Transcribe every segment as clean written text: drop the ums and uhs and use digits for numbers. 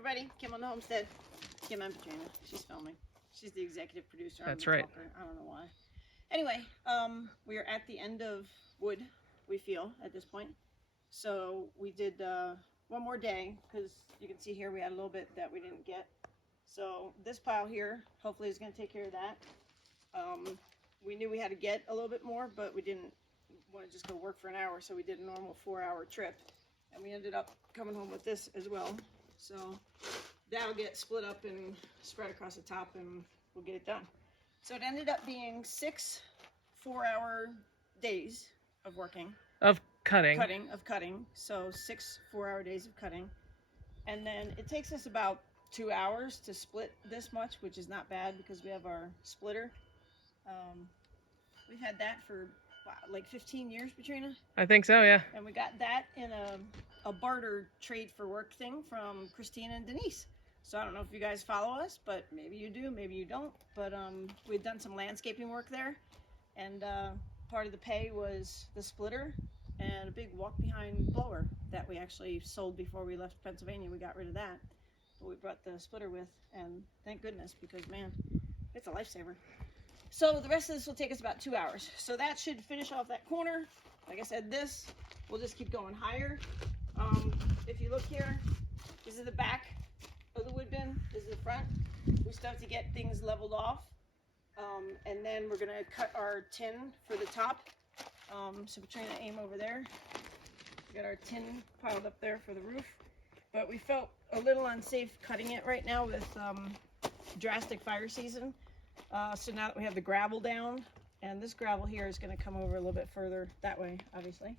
Everybody, Kim on the homestead. Kim and Katrina. She's filming. She's the executive producer. That's right. Talker. I don't know why. Anyway, we are at the end of wood, we feel, at this point. So we did one more day, because you can see here we had a little bit that we didn't get. So this pile here, hopefully, is going to take care of that. We knew we had to get a little bit more, but we didn't want to just go work for an hour, so we did a normal 4-hour trip. And we ended up coming home with this as well. So that'll get split up and spread across the top, and we'll get it done. So it ended up being 6 4-hour days of working. Of cutting. Cutting. So 6 4-hour days of cutting. And then it takes us about 2 hours to split this much, which is not bad because we have our splitter. We've had that for like 15 years, Katrina? I think so, yeah. And we got that in a barter trade for work thing from Christina and Denise. So I don't know if you guys follow us, but maybe you do, maybe you don't. But we'd done some landscaping work there, and part of the pay was the splitter and a big walk-behind blower that we actually sold before we left Pennsylvania. We got rid of that, but we brought the splitter with, and thank goodness, because man, it's a lifesaver. So the rest of this will take us about 2 hours. So that should finish off that corner. Like I said, this, we'll just keep going higher. If you look here, this is the back of the wood bin. This is the front. We still have to get things leveled off. And then we're gonna cut our tin for the top. So we're trying to aim over there. We got our tin piled up there for the roof. But we felt a little unsafe cutting it right now with drastic fire season. So now that we have the gravel down, and this gravel here is going to come over a little bit further that way, obviously.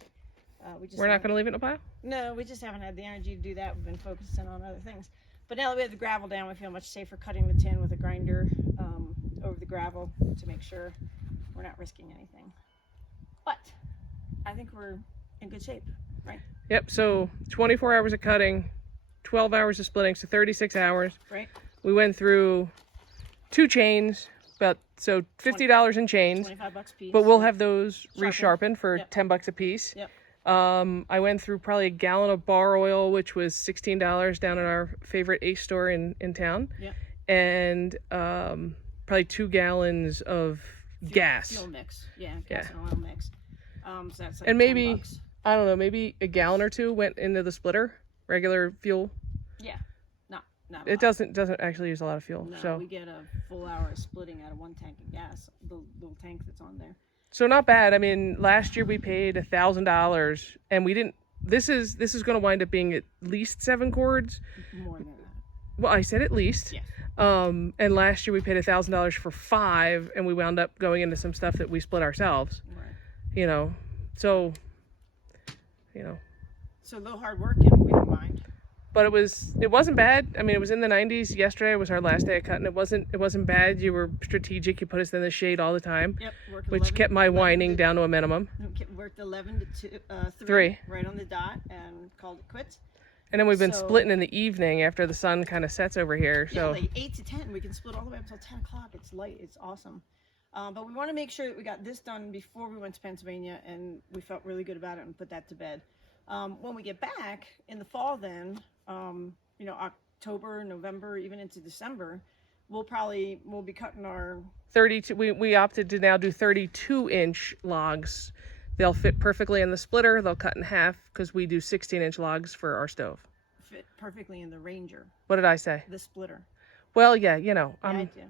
We're not going to leave it in a pile? No, we just haven't had the energy to do that. We've been focusing on other things. But now that we have the gravel down, we feel much safer cutting the tin with a grinder over the gravel to make sure we're not risking anything. But I think we're in good shape, right? Yep, so 24 hours of cutting, 12 hours of splitting, so 36 hours. Right. We went through 2 chains, so $50 in chains. $25 a piece. But we'll have those resharpened for Yep. $10 a piece. Yep. I went through probably a gallon of bar oil, which was $16 down in our favorite Ace store in town. Yep. And probably 2 gallons of gas. Fuel mix. Yeah, gas and oil mix. So that's like and maybe, $10. I don't know, maybe a gallon or 2 went into the splitter, regular fuel. Yeah. Not it doesn't actually use a lot of fuel. No, so we get a full hour of splitting out of 1 tank of gas, the little tank that's on there. So not bad. I mean, last year we paid $1,000, and we didn't. This is going to wind up being at least 7 cords. More than that. Well, I said at least. Yes. And last year we paid $1,000 for 5, and we wound up going into some stuff that we split ourselves. Right. You know, so. So a little hard work, and we don't mind. But it wasn't bad. I mean, it was in the 90s. Yesterday was our last day of cutting. It wasn't bad. You were strategic. You put us in the shade all the time. Yep. Which kept my whining down to a minimum. Worked 11 to 3. Right on the dot, and called it quits. And then we've been splitting in the evening after the sun kind of sets over here. So yeah, like 8 to 10. We can split all the way up until 10 o'clock. It's light. It's awesome. But we want to make sure that we got this done before we went to Pennsylvania, and we felt really good about it and put that to bed. When we get back in the fall, then October, November, even into December, we'll be cutting our 32. We opted to now do 32-inch logs. They'll fit perfectly in the splitter. They'll cut in half because we do 16-inch logs for our stove. Fit perfectly in the Ranger. What did I say? The splitter. Well, yeah, Yeah, I do.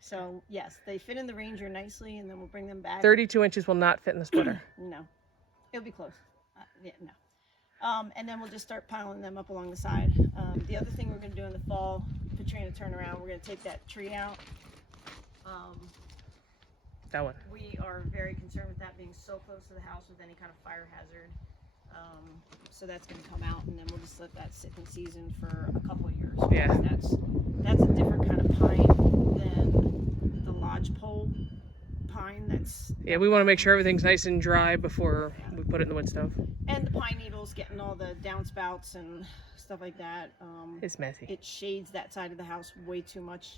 So yes, they fit in the Ranger nicely, and then we'll bring them back. 32 inches will not fit in the splitter. No, it'll be close. No. And then we'll just start piling them up along the side. The other thing we're going to do in the fall, Katrina, turn around, we're going to take that tree out. That one. We are very concerned with that being so close to the house with any kind of fire hazard. So that's going to come out, and then we'll just let that sit in season for a couple of years. Yeah. That's a different kind of pine than the lodgepole pine. We want to make sure everything's nice and dry before we put it in the wood stove. And the pine needles getting all the downspouts and stuff like that. It's messy. It shades that side of the house way too much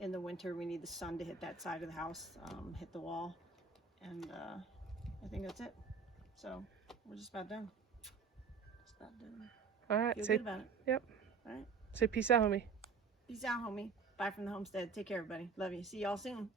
in the winter. We need the sun to hit that side of the house, hit the wall. And I think that's it. So we're just about done. All right. Feel good about it. Yep. All right. Say peace out, homie. Peace out, homie. Bye from the homestead. Take care, everybody. Love you. See y'all soon.